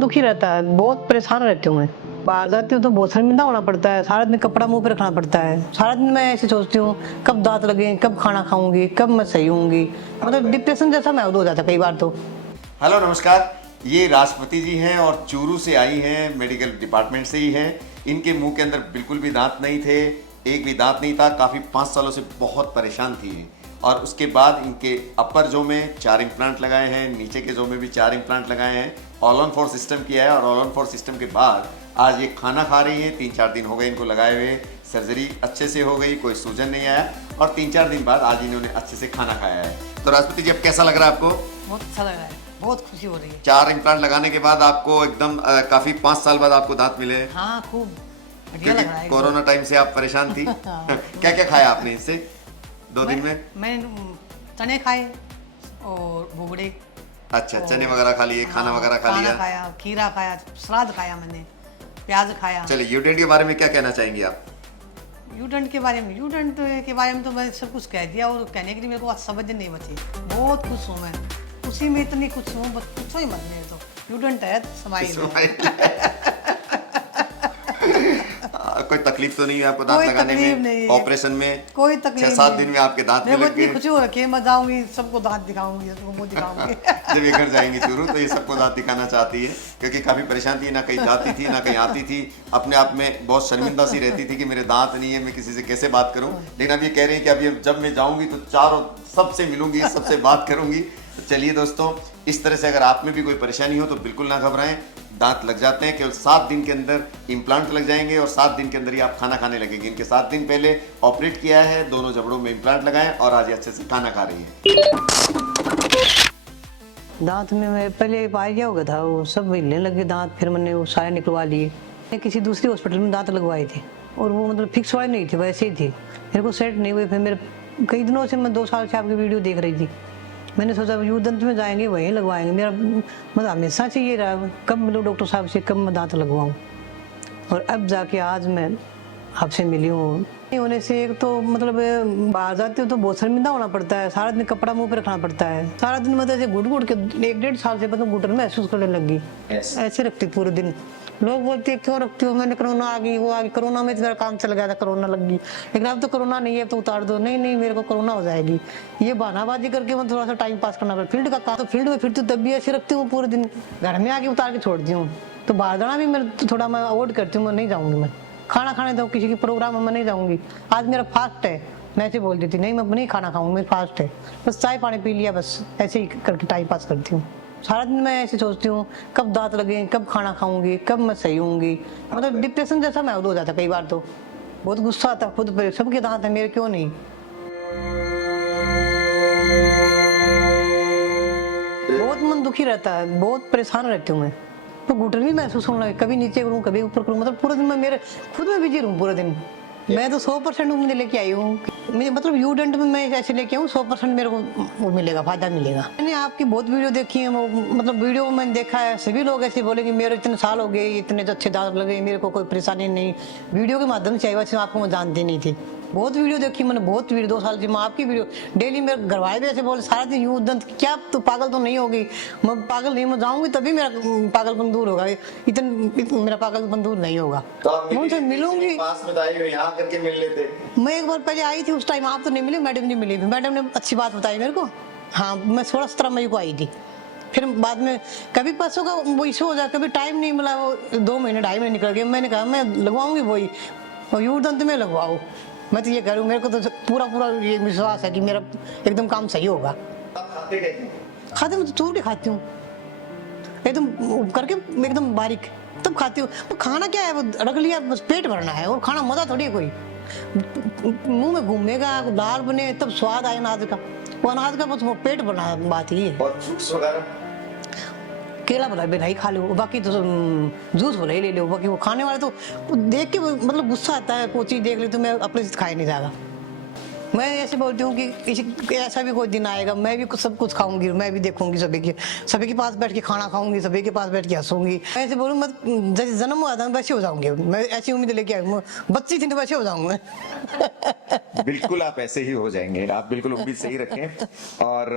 दुखी रहता है, बहुत परेशान रहती हूँ मैं। बाहर जाती हूँ तो बहुत शर्मिंदा होना पड़ता है, सारा दिन कपड़ा मुंह पे रखना पड़ता है। सारा दिन मैं ऐसे सोचती हूँ कब दांत लगे, कब खाना खाऊंगी, कब मैं सही होंगी। मतलब डिप्रेशन जैसा महसूस हो जाता है कई बार तो। हेलो नमस्कार, ये राष्ट्रपति जी हैं और चूरू से आई हैं, मेडिकल डिपार्टमेंट से ही हैं। इनके मुंह के अंदर बिल्कुल भी दांत नहीं थे, एक भी दांत नहीं था। काफ़ी 5 सालों से बहुत परेशान थी और उसके बाद इनके अपर जो में 4 इम्प्लांट लगाए हैं, नीचे के जो में भी 4 इम्प्लांट लगाए हैं। ऑल ऑन 4 सिस्टम किया है और ऑल ऑन 4 सिस्टम के बाद आज ये खाना खा रही हैं। 3-4 दिन हो गए इनको लगाए हुए, सर्जरी अच्छे से हो गई, कोई सूजन नहीं आया और 3-4 दिन बाद आज इन्होंने अच्छे से खाना खाया है। तो राष्ट्रपति जी, अब कैसा लग रहा है आपको? बहुत अच्छा लग रहा है, बहुत खुशी हो रही है। 4 इम्प्लांट लगाने के बाद आपको एकदम काफी 5 साल बाद आपको दांत मिले। हाँ, खूब बढ़िया लग रहा है। कोरोना टाइम से आप परेशान थी। क्या क्या खाया आपने इससे 2 दिन में? मैंने चने खाए और भुगड़े। अच्छा, चने वगैरह खा लिए, खाना वगैरह खा लिया, खाया, खीरा खाया, सलाद खाया, मैंने प्याज खाया। चलिए, यूडेंट के बारे में क्या कहना चाहेंगे आप? यूडेंट के बारे में तो मैं सब कुछ कह दिया और कहने के लिए मेरे को समझ नहीं बची। बहुत खुश हूँ मैं, खुशी में इतनी खुश हूँ, बस पूछो ही मत। मेरे तो यूडेंट है, स्माइल। कोई तकलीफ तो नहीं है आपको दांत लगाने में? ऑपरेशन में कोई तकलीफ 6-7 दिन में आपके दांत भी लग गए। खुशी हो रखी है, मैं जाऊंगी सबको दांत दिखाऊंगी, सबको मुंह दिखाऊंगी। जब ये घर जाएंगी चूरू तो ये सबको दांत दिखाना चाहती है, क्योंकि काफी परेशान थी, ना कहीं जाती थी ना कहीं आती थी। अपने आप में बहुत शर्मिंदा सी रहती थी कि मेरे दांत नहीं है, मैं किसी से कैसे बात करूं। लेकिन अब ये कह रही है कि अभी जब मैं जाऊंगी तो चारों सबसे मिलूंगी, सबसे बात करूंगी। तो चलिए दोस्तों, इस तरह से अगर आप में भी कोई परेशानी हो तो बिल्कुल ना घबराएं। दांत लग जाते हैं, केवल 7 दिन के अंदर इम्प्लांट लग जाएंगे और 7 दिन के अंदर ही आप खाना खाने लगेंगे। इनके 7 दिन पहले ऑपरेट किया है, दोनों जबड़ों में इम्प्लांट लगाए और आज ये अच्छे से खाना खा रही है। दांत में मैं पहले पाया हो गया था, वो सब हिलने लगे दांत, फिर मैंने वो सारे निकलवा लिए। मैं किसी दूसरी हॉस्पिटल में दांत लगवाए थे और वो मतलब फिक्स वाले नहीं थे, वैसे ही थे, मेरे को सेट नहीं हुए। फिर मेरे कई दिनों से, मैं 2 साल से आपकी वीडियो देख रही थी। मैंने सोचा यूदंत में जाएंगे, वहीं लगवाएंगे। मेरा मतलब हमेशा से ये रहा, कब मिलूँ डॉक्टर साहब से, कब मैं दांत लगवाऊँ। और अब जाके आज मैं आपसे मिली हूँ। होने से एक तो मतलब बाहर जाती हूँ तो बहुत शर्मिंदा होना पड़ता है, सारा दिन कपड़ा मुंह पे रखना पड़ता है। सारा दिन मतलब ऐसे घुट घुट के 1-1.5 साल से मतलब घुटन महसूस करने लगी। ऐसे रखती पूरे दिन। लोग बोलते क्यों रखती हो, मैंने कोरोना आ गई, वो आ गई। कोरोना में मेरा काम चल गया था, कोरोना लग गई। लेकिन अब तो कोरोना नहीं है तो उतार दो। नहीं, मेरे को कोरोना हो जाएगी, ये बहानाबाजी करके मैं थोड़ा सा टाइम पास करना पड़ता। फील्ड का काम तो फील्ड में फिरती हूँ तब भी ऐसे रखती हूँ पूरे दिन। घर में आके उतार के छोड़ती हूँ। तो बाहर जाना भी मैं थोड़ा मैं अवॉइड करती हूँ, मैं नहीं जाऊँगी। मैं खाना खाने दो, किसी के प्रोग्राम में मैं नहीं जाऊँगी। आज मेरा फास्ट है, मैं ऐसे बोल देती नहीं, मैं नहीं खाना खाऊंगी, मेरा फास्ट है। बस चाय पानी पी लिया, बस ऐसे ही करके टाइम पास करती हूँ। सारा दिन मैं ऐसे सोचती हूँ कब दांत लगे, कब खाना खाऊंगी, कब मैं सही होंगी। मतलब डिप्रेशन जैसा महसूस हो जाता कई बार तो। बहुत गुस्सा आता खुद पर, सबके दांत है, मेरे क्यों नहीं। बहुत मन दुखी रहता है, बहुत परेशान रहती हूँ मैं। तो घुटन भी महसूस होने लगे, कभी नीचे करूँ कभी ऊपर करूँ। मतलब पूरे दिन मैं मेरे खुद में बिजी रहूँ पूरे दिन। मैं तो 100% उम्मीद लेके आई हूँ। मतलब यूडेंट में मैं ऐसे लेके आऊँ 100% मेरे को वो मिलेगा, फायदा मिलेगा। मैंने आपकी बहुत वीडियो देखी है, मतलब वीडियो में मैंने देखा है, सभी लोग ऐसे बोले कि मेरे इतने साल हो गए, इतने तो अच्छे दांत लगे, मेरे को कोई परेशानी नहीं। वीडियो के माध्यम से आई, वैसे आपको मैं जानती नहीं थी। बहुत वीडियो देखी मैंने, बहुत वीडियो, 2 साल से मैं आपकी वीडियो डेली। मेरे घर वाले भी ऐसे बोले सारा दिन यूं दंत, क्या तो पागल तो नहीं होगी? मैं पागल नहीं, मैं जाऊंगी तभी मेरा पागलपन दूर होगा, इतना मेरा पागलपन दूर नहीं होगा। तो मैं उनसे मिलूंगी, पास में आई हो, यहाँ करके मिल लेते। मैं एक बार पहले आई थी, उस टाइम आप तो नहीं मिले, मैडम नहीं मिली। मैडम ने अच्छी बात बताई मेरे को। हाँ, मैं 16-17 मई को आई थी। फिर बाद में कभी परसों का वो इशू हो जाए, कभी टाइम नहीं मिला, वो 2 महीने 2.5 महीने निकल गए। मैंने कहा मैं लगवाऊंगी वही, और यूदंत में लगवाओ। मैं तो ये करूँ, मेरे को तो पूरा ये विश्वास है कि मेरा एकदम काम सही होगा। खाते मैं तो चूर के खाती हूँ, एकदम करके एकदम बारीक, तब खाती हूँ। वो खाना क्या है, वो रख लिया, बस पेट भरना है। और खाना मजा थोड़ी है कोई, मुंह में घूमेगा, दाल बने तब स्वाद आए अनाज का। वो अनाज का बस वो पेट भरना बात ही है। और फ्रूट्स वगैरह, केला बोला नहीं खा लो, बाकी तो जूस बोला ही ले लो। बाकी वो खाने वाले तो देख के मतलब गुस्सा आता है, कोई चीज देख ली तो मैं अपने से खाए नहीं जाएगा। मैं ऐसे बोलती हूँ कि ऐसा भी कोई दिन आएगा, मैं भी सब कुछ खाऊंगी, मैं भी देखूंगी सभी के पास बैठ के खाना खाऊंगी, सभी के पास बैठ के हंसूंगी। ऐसे बोलूँ मत, जैसे जन्म हुआ था वैसे हो जाऊंगी, मैं ऐसी उम्मीद लेके आई हूँ, बच्ची थी तो वैसे हो जाऊंगा। बिल्कुल आप ऐसे ही हो जाएंगे, आप बिल्कुल उम्मीद सही रखें। और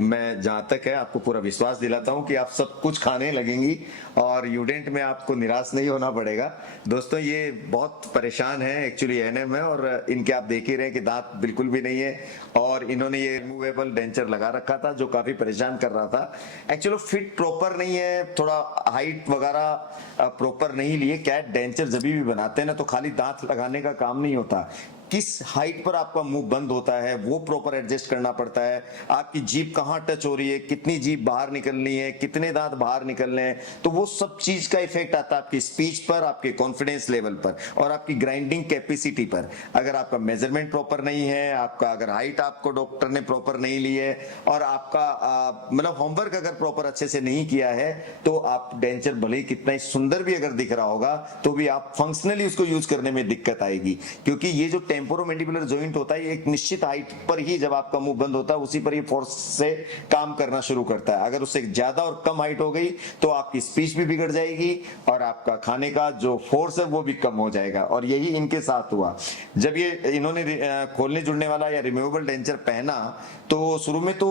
मैं जहां तक है आपको पूरा विश्वास दिलाता हूं कि आप सब कुछ खाने लगेंगी और यूडेंट में आपको निराश नहीं होना पड़ेगा। दोस्तों ये बहुत परेशान है एक्चुअली एएनएम है, और इनके आप देख ही रहे हैं कि दांत बिल्कुल भी नहीं है, और इन्होंने ये रिमूवेबल डेंचर लगा रखा था जो काफी परेशान कर रहा था। एक्चुअली फिट प्रॉपर नहीं है, थोड़ा हाइट वगैरह प्रॉपर नहीं लिए। कैट डेंचर जब भी बनाते हैं ना तो खाली दांत लगाने का काम नहीं होता, किस हाइट पर आपका मुंह बंद होता है वो प्रॉपर एडजस्ट करना पड़ता है। आपकी जीभ कहाँ टच हो रही है, कितनी जीभ बाहर निकलनी है, कितने दांत बाहर निकलने हैं, तो वो सब चीज का इफेक्ट आता है आपकी स्पीच पर, आपके कॉन्फिडेंस लेवल पर और आपकी ग्राइंडिंग कैपेसिटी पर। अगर आपका मेजरमेंट प्रॉपर नहीं है, आपका अगर हाइट आपको डॉक्टर ने प्रॉपर नहीं ली है, और आपका मतलब होमवर्क अगर प्रॉपर अच्छे से नहीं किया है, तो आप डेंचर भले ही कितना ही सुंदर भी अगर दिख रहा होगा तो भी आप फंक्शनली उसको यूज करने में दिक्कत आएगी। क्योंकि ये जो टेम्पोरोमैंडिबुलर जॉइंट होता है एक निश्चित हाइट पर ही जब आपका मुंह बंद होता है उसी पर ये फोर्स से काम करना शुरू करता है। अगर उससे ज्यादा और कम हाइट हो गई तो आपकी स्पीच भी बिगड़ जाएगी और आपका खाने का जो फोर्स है वो भी कम हो जाएगा। और यही इनके साथ हुआ। जब ये इन्होंने खोलने जुड़ने वाला या रिमूवेबल डेंचर पहना तो शुरू में तो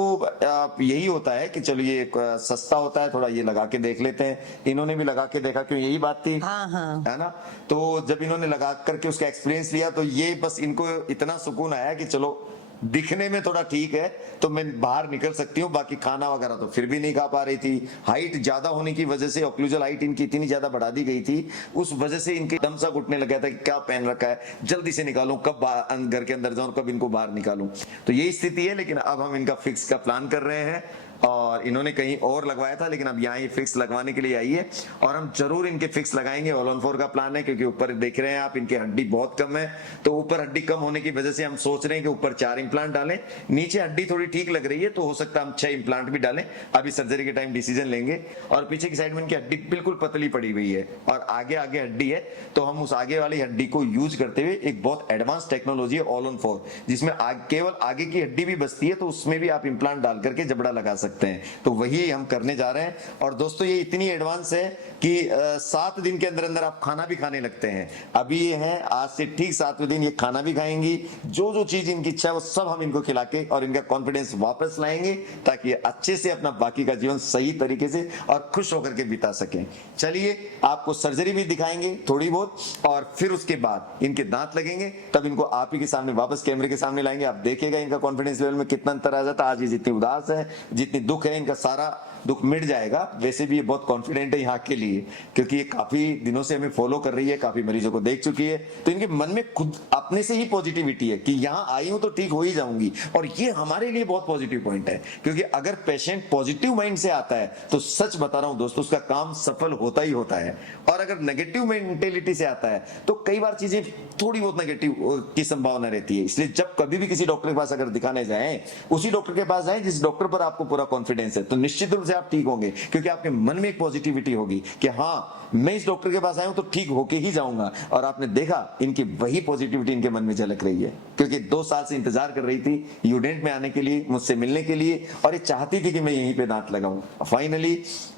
यही होता है कि चलो ये सस्ता होता है, थोड़ा ये लगा के देख लेते हैं। इन्होंने भी लगा के देखा, क्यों यही बात थी, हाँ हाँ है ना। तो जब इन्होंने लगा करके उसका एक्सपीरियंस लिया तो ये बस इनको इतना सुकून आया कि चलो दिखने में थोड़ा ठीक है तो मैं बाहर निकल सकती हूँ, बाकी खाना वगैरह तो फिर भी नहीं खा पा रही थी। हाइट ज्यादा होने की वजह से ऑक्लूजल हाइट इनकी इतनी ज्यादा बढ़ा दी गई थी, उस वजह से इनके दम सा घुटने लगा था कि क्या पहन रखा है, जल्दी से निकालूं, कब घर के अंदर जाऊं, कब इनको बाहर निकालूं। तो यही स्थिति है। लेकिन अब हम इनका फिक्स का प्लान कर रहे हैं, और इन्होंने कहीं और लगवाया था लेकिन अब यहाँ ये फिक्स लगवाने के लिए आई है, और हम जरूर इनके फिक्स लगाएंगे। ऑल ऑन 4 का प्लान है, क्योंकि ऊपर देख रहे हैं आप इनकी हड्डी बहुत कम है, तो ऊपर हड्डी कम होने की वजह से हम सोच रहे हैं कि ऊपर 4 इंप्लांट डालें। नीचे हड्डी थोड़ी ठीक लग रही है तो हो सकता है हम 6 इंप्लांट भी डालें। अभी सर्जरी के टाइम डिसीजन लेंगे। और पीछे की साइड में इनकी हड्डी बिल्कुल पतली पड़ी हुई है और आगे आगे हड्डी है, तो हम उस आगे वाली हड्डी को यूज करते हुए एक बहुत एडवांस टेक्नोलॉजी है ऑल ऑन 4, जिसमें केवल आगे की हड्डी भी बचती है, तो उसमें भी आप इंप्लांट डाल करके जबड़ा लगा सकते हैं। तो वही हम करने जा रहे हैं। और दोस्तों ये इतनी एडवांस है कि 7 दिन के अंदर अंदर आप खाना भी खाने लगते हैं। अभी ये है, आज से ठीक 7वें दिन ये खाना भी खाएंगी। जो जो चीज इनकी इच्छा है वो सब हम इनको खिला के और इनका कॉन्फिडेंस वापस लाएंगे, ताकि ये अच्छे से अपना बाकी का जीवन सही तरीके से और खुश होकर के बिता सकें। चलिए आपको सर्जरी भी दिखाएंगे थोड़ी बहुत, और फिर उसके बाद इनके दांत लगेंगे, तब इनको आप ही के सामने वापस कैमरे के सामने लाएंगे। आप देखेगा इनका कॉन्फिडेंस लेवल में कितना अंतर आ जाता है। आज ये जितनी उदास है, जितनी दुख है, इनका सारा दुख मिट जाएगा। वैसे भी ये बहुत कॉन्फिडेंट है यहाँ के लिए, क्योंकि ये काफी दिनों से हमें फॉलो कर रही है, काफी मरीजों को देख चुकी है, तो इनके मन में खुद अपने से ही पॉजिटिविटी है कि यहाँ आई हूं तो ठीक हो ही जाऊंगी। और ये हमारे लिए बहुत पॉजिटिव पॉइंट है, क्योंकि अगर पेशेंट पॉजिटिव माइंड से आता है तो सच बता रहा हूं दोस्तों उसका काम सफल होता ही होता है। और अगर नेगेटिव मेंटेलिटी से आता है तो कई बार चीजें थोड़ी बहुत नेगेटिव की संभावना रहती है। इसलिए जब कभी भी किसी डॉक्टर के पास अगर दिखाने जाएं, उसी डॉक्टर के पास जाएं जिस डॉक्टर पर आपको पूरा कॉन्फिडेंस है, तो निश्चित रूप से आप ठीक होंगे, क्योंकि आपके मन में एक पॉजिटिविटी होगी कि हाँ मैं इस डॉक्टर के पास आया हूं तो ठीक होके ही जाऊंगा। और आपने देखा इनकी वही पॉजिटिविटी इनके मन में झलक रही है, क्योंकि 2 साल से इंतजार कर रही थी यूडेंट में आने के लिए, मुझसे मिलने के लिए, और ये चाहती थी कि मैं यहीं पे दांत लगाऊं। फाइनली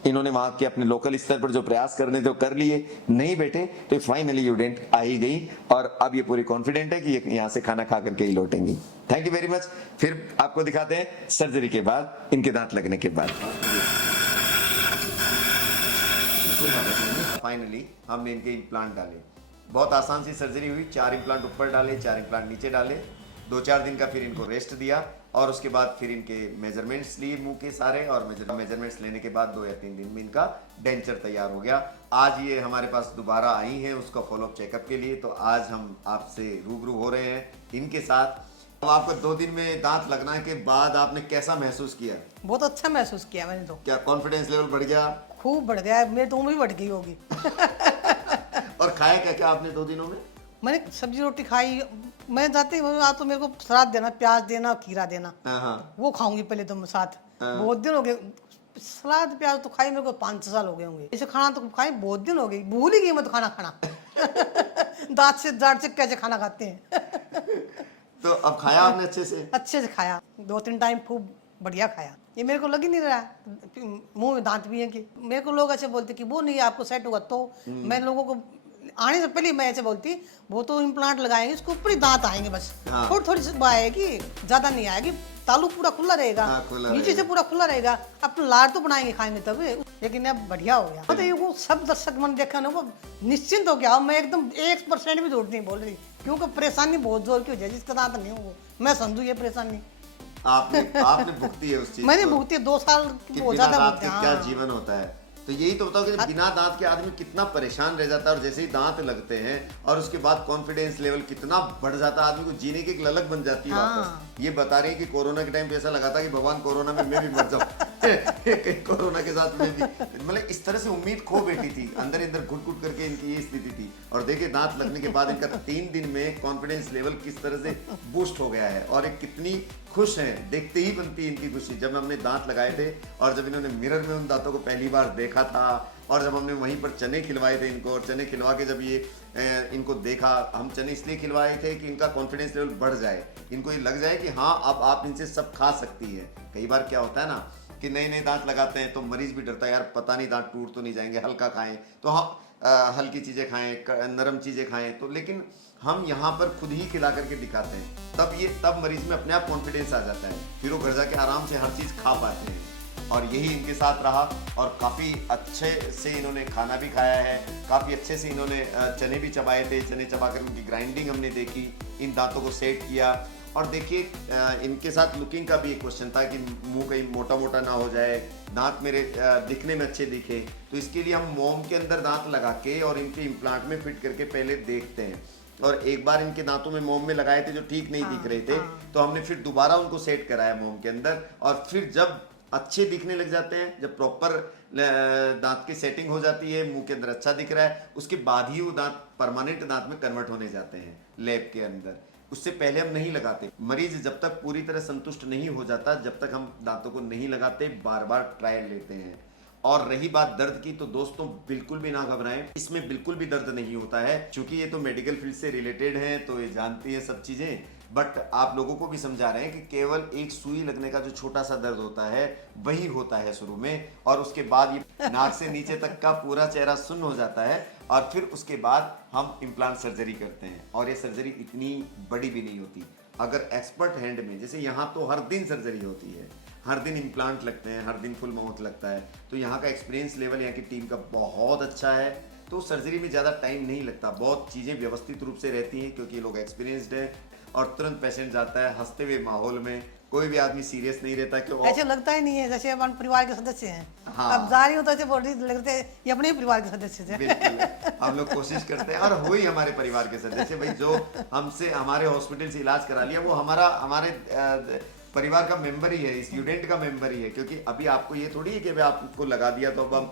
इन्होंने वहां के अपने लोकल स्तर पर जो प्रयास करने थे वो कर लिए, नहीं बैठे तो फाइनली यूडेंट आ ही गई, और अब ये पूरी कॉन्फिडेंट है कि ये यहाँ से खाना खा करके ही लौटेंगी। Thank you very much. फिर आपको दिखाते हैं सर्जरी के बाद, इनके दांत लगने के बाद। फाइनली हमने इनके इम्प्लांट डाले। बहुत आसान सी सर्जरी हुई। 4 इम्प्लांट ऊपर डाले, 4 इम्प्लांट नीचे डाले। 2-4 दिन का फिर इनको रेस्ट दिया, और उसके बाद फिर इनके मेजरमेंट्स लिए मुंह के सारे, और मेजरमेंट्स लेने के बाद 2 या 3 दिन में इनका डेंचर तैयार हो गया। आज ये हमारे पास दोबारा आई हैं उसका फॉलोअप चेकअप के लिए, तो आज हम आपसे रूबरू हो रहे हैं इनके साथ। अब आपको 2 दिन में दांत लगने के बाद आपने कैसा महसूस किया? बहुत अच्छा महसूस किया मैंने तो। क्या कॉन्फिडेंस लेवल बढ़ गया? खूब बढ़ गया, मेरी तो उम्र भी बढ़ गई होगी। और खाया क्या क्या आपने 2 दिनों में? मैंने सब्जी रोटी खाई। मैं जाती हूँ आप तो मेरे को सलाद देना, प्याज देना, खीरा देना, वो खाऊंगी पहले तो साथ। बहुत दिन हो गए सलाद प्याज तो खाई, मेरे को 5 साल हो गए होंगे। इसे खाना तो खाई बहुत दिन हो गई, भूल ही गई मैं तो खाना खाना। दांत से कैसे खाना खाते हैं। तो अब खाया आपने अच्छे से? अच्छे से खाया, 2-3 टाइम खूब बढ़िया खाया। ये मेरे को लग ही नहीं रहा मुंह में दांत भी है कि मेरे को लोग ऐसे बोलते कि वो नहीं आपको सेट होगा तो मैं लोगों को आने से पहले मैं ऐसे बोलती वो तो इम्प्लांट लगाएंगे उसके ऊपर ही दांत आएंगे बस, हाँ। थोड़ी थोड़ी सी आएगी, ज्यादा नहीं आएगी, तालू पूरा खुला रहेगा, हाँ, खुला नीचे से पूरा खुला रहेगा, अपना लाड़ तो बनाएंगे खाएंगे तब, लेकिन अब बढ़िया हो गया। तो ये वो सब दर्शक मन देखा ना वो निश्चिंत हो गया, मैं एकदम 1% भी झूठ नहीं बोल रही क्योंकि परेशानी बहुत जोर की हो जाए, जिसका दांत नहीं हो मैं समझू ये परेशानी आपने भुगती है उस चीज मैंने को, भुगती 2 साल कि बहुत बिना ज्यादा दांत भुगते के हैं, क्या हाँ। जीवन होता है। तो यही तो बताओ कि बिना दांत के आदमी कितना परेशान रह जाता है, और जैसे ही दांत लगते हैं और उसके बाद कॉन्फिडेंस लेवल कितना बढ़ जाता है, आदमी को जीने की एक ललक बन जाती है वापस। ये बता रही है कि कोरोना के टाइम पे ऐसा लगा था कि भगवान कोरोना में मैं भी मर जाऊं कहीं कोरोना के साथ में भी, मतलब इस तरह से उम्मीद खो बैठी थी, अंदर अंदर घुट घुट करके इनकी ये स्थिति थी। और देखिए दांत लगने के बाद इनका 3 दिन में कॉन्फिडेंस लेवल किस तरह से बूस्ट हो गया है, और एक कितनी खुश हैं, देखते ही बनती है इनकी खुशी। जब हमने दांत लगाए थे और जब इन्होंने मिरर में उन दांतों को पहली बार देखा था, और जब हमने वहीं पर चने खिलवाए थे इनको, और चने खिलवा के जब ये इनको देखा, हम चने इसलिए खिलवाए थे कि इनका कॉन्फिडेंस लेवल बढ़ जाए, इनको ये लग जाए कि हाँ अब आप इनसे सब खा सकती है। कई बार क्या होता है ना कि नए नए दांत लगाते हैं तो मरीज भी डरता है, यार पता नहीं दांत टूट तो नहीं जाएंगे, हल्का खाएं तो हाँ हल्की चीज़ें खाएं, नरम चीज़ें खाएं, तो लेकिन हम यहाँ पर खुद ही खिला करके दिखाते हैं, तब मरीज में अपने आप कॉन्फिडेंस आ जाता है, फिर वो घर जाके आराम से हर चीज़ खा पाते हैं। और यही इनके साथ रहा, और काफ़ी अच्छे से इन्होंने खाना भी खाया है, काफ़ी अच्छे से इन्होंने चने भी चबाए थे, चने चबा कर उनकी ग्राइंडिंग हमने देखी, इन दांतों को सेट किया। और देखिए इनके साथ लुकिंग का भी एक क्वेश्चन था कि मुंह कहीं मोटा मोटा ना हो जाए, दांत मेरे दिखने में अच्छे दिखे, तो इसके लिए हम मोम के अंदर दांत लगा के और इनके इम्प्लांट में फिट करके पहले देखते हैं। और एक बार इनके दांतों में मोम में लगाए थे जो ठीक नहीं दिख रहे थे, तो हमने फिर दोबारा उनको सेट कराया मोम के अंदर, और फिर जब अच्छे दिखने लग जाते हैं, जब प्रॉपर दांत की सेटिंग हो जाती है, मुंह के अंदर अच्छा दिख रहा है, उसके बाद ही वो दांत परमानेंट दांत में कन्वर्ट होने जाते हैं लैब के अंदर। उससे पहले हम नहीं लगाते। मरीज जब तक पूरी तरह संतुष्ट नहीं हो जाता, जब तक हम दांतों को नहीं लगाते, बार बार ट्रायल लेते हैं। और रही बात दर्द की, तो दोस्तों बिल्कुल भी ना घबराएं, इसमें बिल्कुल भी दर्द नहीं होता है, क्योंकि ये तो मेडिकल फील्ड से रिलेटेड है तो ये जानती है सब चीजें। बट आप लोगों को भी समझा रहे हैं कि केवल एक सुई लगने का जो छोटा सा दर्द होता है वही होता है शुरू में, और उसके बाद ये नाक से नीचे तक का पूरा चेहरा सुन्न हो जाता है, और फिर उसके बाद हम इम्प्लांट सर्जरी करते हैं। और ये सर्जरी इतनी बड़ी भी नहीं होती, अगर एक्सपर्ट हैंड में, जैसे यहाँ तो हर दिन सर्जरी होती है, हर दिन इम्प्लांट लगते हैं, हर दिन फुल माउथ लगता है, तो यहाँ का एक्सपीरियंस लेवल यहाँ की टीम का बहुत अच्छा है, तो सर्जरी में ज़्यादा टाइम नहीं लगता, बहुत चीज़ें व्यवस्थित रूप से रहती हैं क्योंकि ये लोग एक्सपीरियंस्ड है, और तुरंत पेशेंट जाता है हंसते हुए माहौल में, कोई भी आदमी सीरियस नहीं रहता कि ऐसे लगता ही नहीं है जैसे अपन परिवार के सदस्य हैं। हाँ। अब जा रही हो तो ऐसे बोल रही लगते हैं ये अपने ही परिवार के सदस्य थे। बिल्कुल, हम लोग कोशिश करते हैं, और हो ही हमारे परिवार के सदस्य भाई, जो हमसे हमारे हॉस्पिटल से इलाज करा लिया वो हमारे परिवार का मेंबर ही है, स्टूडेंट का मेंबर ही है, क्योंकि अभी आपको ये थोड़ी है कि अभी आपको लगा दिया तो अब हम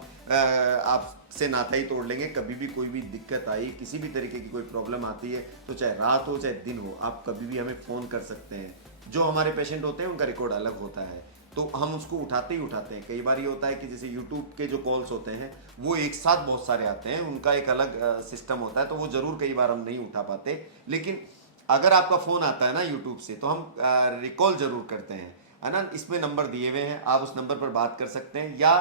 आपसे नाता ही तोड़ लेंगे। कभी भी कोई भी दिक्कत आई, किसी भी तरीके की कोई प्रॉब्लम आती है, तो चाहे रात हो चाहे दिन हो, आप कभी भी हमें फ़ोन कर सकते हैं। जो हमारे पेशेंट होते हैं उनका रिकॉर्ड अलग होता है, तो हम उसको उठाते ही उठाते हैं। कई बार ये होता है कि जैसे यूट्यूब के जो कॉल्स होते हैं वो एक साथ बहुत सारे आते हैं, उनका एक अलग सिस्टम होता है, तो वो ज़रूर कई बार हम नहीं उठा पाते, लेकिन अगर आपका फ़ोन आता है ना यूट्यूब से तो हम रिकॉल ज़रूर करते हैं, है ना। इसमें नंबर दिए हुए हैं, आप उस नंबर पर बात कर सकते हैं, या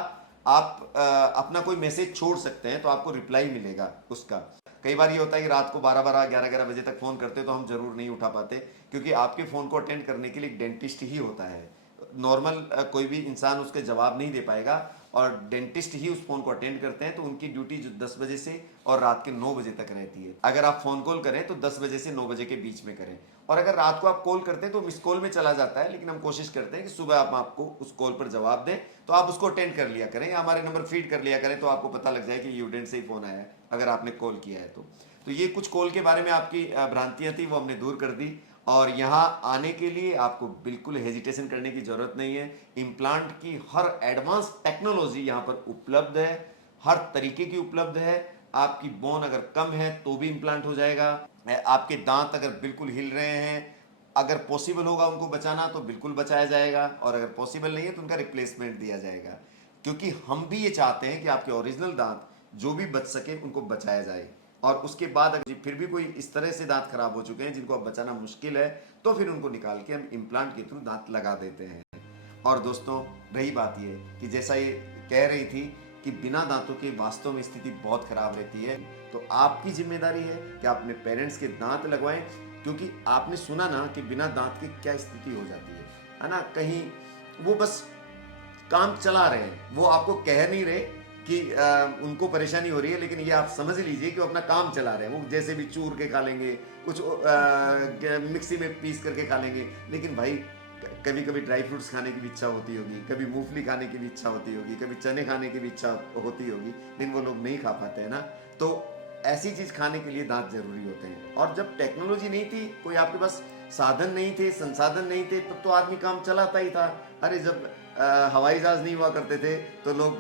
आप अपना कोई मैसेज छोड़ सकते हैं तो आपको रिप्लाई मिलेगा उसका। कई बार ये होता है कि रात को 12-12, 11-11 बजे तक फ़ोन करते तो हम ज़रूर नहीं उठा पाते, क्योंकि आपके फ़ोन को अटेंड करने के लिए एक डेंटिस्ट ही होता है, नॉर्मल कोई भी इंसान उसके जवाब नहीं दे पाएगा, और डेंटिस्ट ही उस फ़ोन को अटेंड करते हैं, तो उनकी ड्यूटी जो 10 बजे से और रात के 9 बजे तक रहती है। अगर आप फ़ोन कॉल करें तो 10 बजे से 9 बजे के बीच में करें, और अगर रात को आप कॉल करते हैं तो मिस कॉल में चला जाता है, लेकिन हम कोशिश करते हैं कि सुबह आप आपको उस कॉल पर जवाब दें, तो आप उसको अटेंड कर लिया करें, या हमारे नंबर फीड कर लिया करें, तो आपको पता लग जाए कि यूडेंट से ही फ़ोन आया है अगर आपने कॉल किया है तो ये कुछ कॉल के बारे में आपकी भ्रांतियाँ थी, वो हमने दूर कर दी। और यहाँ आने के लिए आपको बिल्कुल हेजिटेशन करने की ज़रूरत नहीं है। इम्प्लांट की हर एडवांस टेक्नोलॉजी यहाँ पर उपलब्ध है, हर तरीके की उपलब्ध है। आपकी बोन अगर कम है तो भी इम्प्लांट हो जाएगा, आपके दांत अगर बिल्कुल हिल रहे हैं, अगर पॉसिबल होगा उनको बचाना तो बिल्कुल बचाया जाएगा, और अगर पॉसिबल नहीं है तो उनका रिप्लेसमेंट दिया जाएगा, क्योंकि हम भी ये चाहते हैं कि आपके ओरिजिनल दांत जो भी बच सके उनको बचाया जाए। और उसके बाद अगर फिर भी कोई इस तरह से दांत खराब हो चुके हैं जिनको अब बचाना मुश्किल है, तो फिर उनको निकाल के हम इम्प्लांट के थ्रू दांत लगा देते हैं। और दोस्तों, रही बात ये कि जैसा ये कह रही थी कि बिना दांतों के वास्तव में स्थिति बहुत खराब रहती है, तो आपकी जिम्मेदारी है कि आप अपने पेरेंट्स के दांत लगवाएं, क्योंकि आपने सुना ना कि बिना दांत के क्या स्थिति हो जाती है ना। कहीं वो बस काम चला रहे हैं, वो आपको कह नहीं रहे कि उनको परेशानी हो रही है, लेकिन ये आप समझ लीजिए कि वो अपना काम चला रहे हैं। वो जैसे भी चूर के खा लेंगे, कुछ मिक्सी में पीस करके खा लेंगे, लेकिन भाई कभी कभी ड्राई फ्रूट्स खाने की भी इच्छा होती होगी, कभी मूंगफली खाने की भी इच्छा होती होगी, कभी चने खाने की भी इच्छा होती होगी, लेकिन वो लोग नहीं खा पाते हैं ना। तो ऐसी चीज खाने के लिए दांत जरूरी होते हैं। और जब टेक्नोलॉजी नहीं थी, कोई आपके पास साधन नहीं थे, संसाधन नहीं थे, तब तो आदमी काम चलाता ही था। अरे जब हवाई जहाज नहीं हुआ करते थे तो लोग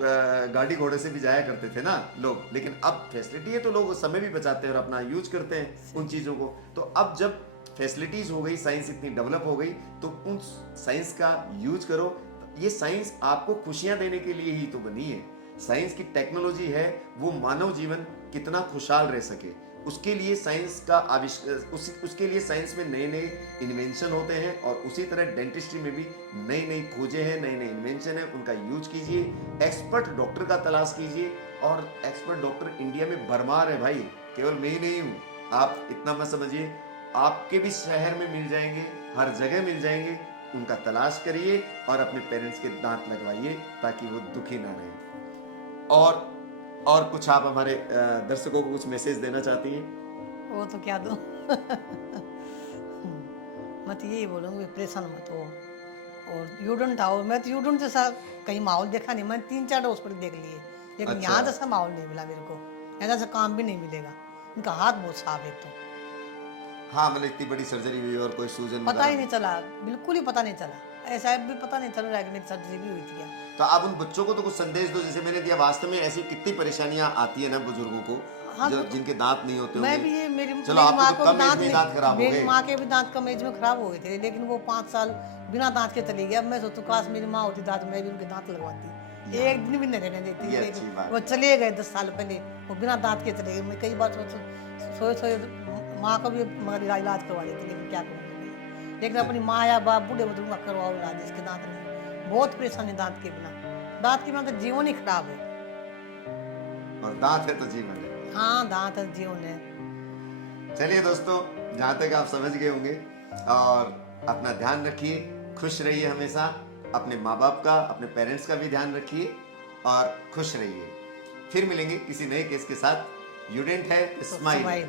गाड़ी घोड़े से भी जाया करते थे ना लोग, लेकिन अब फैसिलिटी है तो लोग समय भी बचाते हैं और अपना यूज करते हैं उन चीजों को। तो अब जब फैसिलिटीज हो गई, साइंस इतनी डेवलप हो गई, तो उन साइंस का यूज करो। ये साइंस आपको खुशियां देने के लिए ही तो बनी है। साइंस की टेक्नोलॉजी है वो मानव जीवन कितना खुशहाल रह सके, उसके लिए साइंस का आविष्कार, उसके लिए साइंस में नए नए इन्वेंशन होते हैं। और उसी तरह डेंटिस्ट्री में भी नई नई खोजें हैं, नए नए इन्वेंशन है, उनका यूज कीजिए। एक्सपर्ट डॉक्टर का तलाश कीजिए, और एक्सपर्ट डॉक्टर इंडिया में भरमार है भाई, केवल मैं ही नहीं हूँ। आप इतना मत समझिए, आपके भी शहर में मिल जाएंगे, हर जगह मिल जाएंगे। उनका तलाश करिए और अपने पेरेंट्स के दांत लगवाइए ताकि वो दुखी ना रहे। और कुछ आप हमारे दर्शकों को कुछ मैसेज देना चाहती हैं? वो तो क्या दूं मैं तो यही बोलूँगी, परेशान मत हो। और यूडन था, मैं तो यूडन जैसा कहीं माहौल देखा नहीं। मैंने 3-4 हॉस्पिटल देख लिए, लेकिन अच्छा। यहाँ जैसा माहौल नहीं मिला मेरे को। ऐसा सा काम भी नहीं मिलेगा। उनका हाथ बहुत साफ है तो हाँ, मतलब इतनी बड़ी सर्जरी हुई और कोई सूजन पता ही नहीं चला, बिल्कुल ही पता नहीं चला। ऐसा भी पता नहीं चल रहा है कि मेरी सर्जरी भी हुई थी क्या। तो आप उन बच्चों को तो कुछ संदेश दो, जैसे मैंने दिया। वास्तव में ऐसी कितनी परेशानियां आती है ना बुजुर्गों को, हाँ, जो जिनके दांत नहीं होते मैं होंगे। भी ये मेरी चलो, मेरी आपको माँ तो को कम एज दांत में दांत खराब हो मेरी गए। माँ के भी दांत कम एज में खराब हो गए थे, लेकिन वो 5 साल बिना दांत के चली गई। अब मैं सोचूं काश मेरी माँ होती दांत, मैं भी उनके दांत लगवाती। एक दिन भी नहीं रहने देती। ये अच्छी बात वो चले गए 10 साल पहले, वो बिना दांत के चले गए। मैं कई बार सोए माँ को भी मगर इलाज करवा देती, लेकिन क्या करूँगी। लेकिन अपनी माँ या बाप बूढ़े बुजुर्ग का करवाओ इलाज, इसके दांत नहीं। बहुत परेशानी दांत के बिना। दांत के बिना तो जीवन ही खराब है। और दांत है तो जीवन है। हाँ, दांत है जीवन है। चलिए दोस्तों, जहाँ तक आप समझ गए होंगे, और अपना ध्यान रखिए, खुश रहिए हमेशा। अपने माँ बाप का, अपने पेरेंट्स का भी ध्यान रखिए और खुश रहिए। फिर मिलेंगे किसी नए केस के साथ। यूडेंट है, स्माइल।